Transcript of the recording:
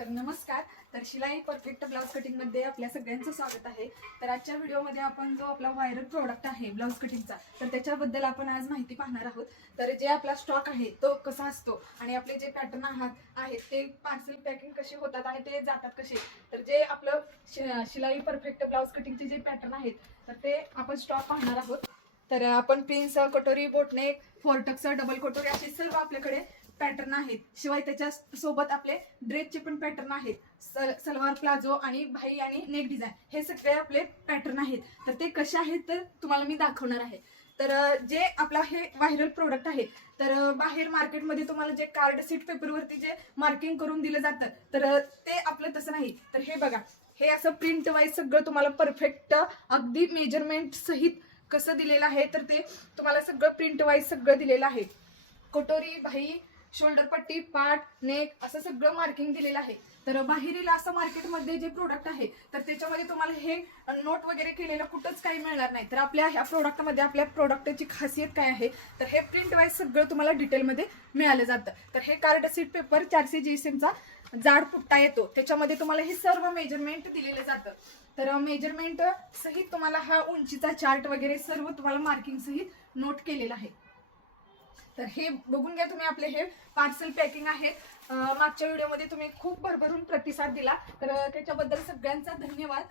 तर नमस्कार. तर शिलाई परफेक्ट ब्लाउज कटिंग मध्ये आपल्या सगळ्यांचं स्वागत आहे. तर आजच्या व्हिडिओमध्ये आपण जो आपला व्हायरल प्रोडक्ट आहे ब्लाउज कटिंगचा, तर त्याच्याबद्दल आपण आज माहिती पाहणार आहोत. तर जे आपला स्टॉक आहे तो कसा असतो आणि आपले जे पॅटर्न आहेत ते पार्सल पॅकिंग कसे होतात आणि ते जातात कसे, तर जे आपलं शिलाई परफेक्ट ब्लाउज कटिंगचे जे पॅटर्न आहेत तर ते आपण स्टॉक पाहणार आहोत. तर आपण पिन्स, कटोरी, बोटनेक, फोरटक्स, डबल कटोरी असे सर्व आपल्याकडे पॅटर्न आहेत. शिवाय त्याच्या सोबत आपले ड्रेसचे पण पॅटर्न आहेत. सलवार, प्लाझो आणि भाई आणि नेक डिझाईन हे सगळे आपले पॅटर्न आहेत. तर ते कसे आहेत तर तुम्हाला मी दाखवणार आहे. तर जे आपला हे व्हायरल प्रोडक्ट आहे, तर बाहेर मार्केटमध्ये तुम्हाला जे कार्ड सीट पेपरवरती जे मार्किंग करून दिलं जातं तर ते आपलं तसं नाही. तर हे बघा, हे असं प्रिंट वाईज सगळं तुम्हाला परफेक्ट अगदी मेजरमेंट सहित कसं दिलेलं आहे, तर ते तुम्हाला सगळं प्रिंट वाईज सगळं दिलेलं आहे. कटोरी, भाई, शोल्डर पट्टी, पाट, नेक असं सगळं मार्किंग दिलेलं आहे. तर बाहेरील असं मार्केटमध्ये जे प्रोडक्ट आहे तर त्याच्यामध्ये तुम्हाला हे नोट वगैरे केलेलं कुठंच काही मिळणार नाही. तर आपल्या ह्या प्रोडक्टमध्ये आपल्या प्रोडक्टची खासियत काय आहे तर हे प्रिंट वाईज सगळं तुम्हाला डिटेलमध्ये मिळालं जातं. तर हे कार्ड सीट पेपर 400 GSMचा जाड पुट्टा येतो, त्याच्यामध्ये तुम्हाला हे सर्व मेजरमेंट दिलेलं जातं. तर मेजरमेंट सहित तुम्हाला हा उंचीचा चार्ट वगैरे सर्व तुम्हाला मार्किंग सहित नोट केलेला आहे. तर हे बघून घ्या तुम्ही, आपले हे पार्सल पॅकिंग आहे. मागच्या व्हिडिओमध्ये तुम्ही खूप भरभरून प्रतिसाद दिला, तर त्याच्याबद्दल सगळ्यांचा धन्यवाद.